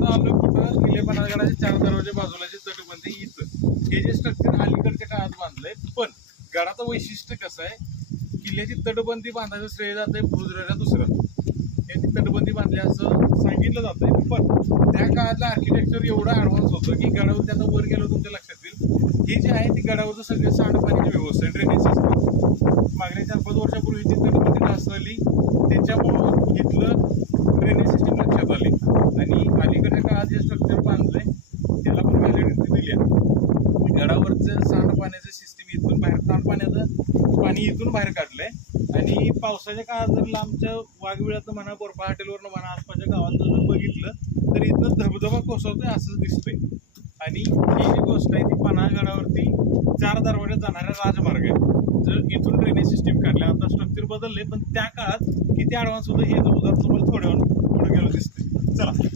आता आपलं कुठं किल्ले पन्हाळगडाचे चार दरवाजे बाजूलाचे तटबंदी इथं. हे जे स्ट्रक्चर अलीकडच्या काळात बांधलंय पण गडाचं वैशिष्ट्य कसं आहे? किल्ल्याची तटबंदी बांधायचं श्रेय जात आहे बुरुजराजा दुसरा. यांनी तटबंदी बांधली असं सांगितलं जातंय. पण त्या काळातलं आर्किटेक्चर एवढं ॲडव्हान्स होतं की गडावर त्याचं वर गेलं तुमच्या लक्षात येईल. हे जे आहे ती गडावरचं सगळे सांडपाणीची व्यवस्था आहे ड्रेनेज सिस्टम मागल्या चार पाच वर्षापूर्वीची तटबंदी जास्त आली त्याच्यामुळं इथलं ड्रेनेज सिस्टम लक्षात आली आणि आज जे स्ट्रक्चर बांधलंय त्याला पण व्हॅलिडिटी दिली आहे. गडावरचं सांडपाण्याचं सिस्टीम इथून बाहेर सांडपाण्याचं पाणी इथून बाहेर काढलंय. आणि पावसाच्या काळात जर लांबच्या वाघविळ्याचं म्हणा बोरपा हॉटेलवरनं म्हणा आसपासच्या गावात जर बघितलं तर इथनं धबधबा कोसळतोय असंच दिसतंय. आणि ही जी गोष्ट आहे ती पन्हाळगडावरती चार दरवाज्यात जाणारा राजमार्ग आहे जर इथून ड्रेनेज सिस्टीम काढल्या आता स्ट्रक्चर बदलले पण त्या काळात किती ॲडव्हान्स होतं हे जर उदाहरण तुम्हाला थोड्या वेळ पुढे गेलो दिसतंय. चला.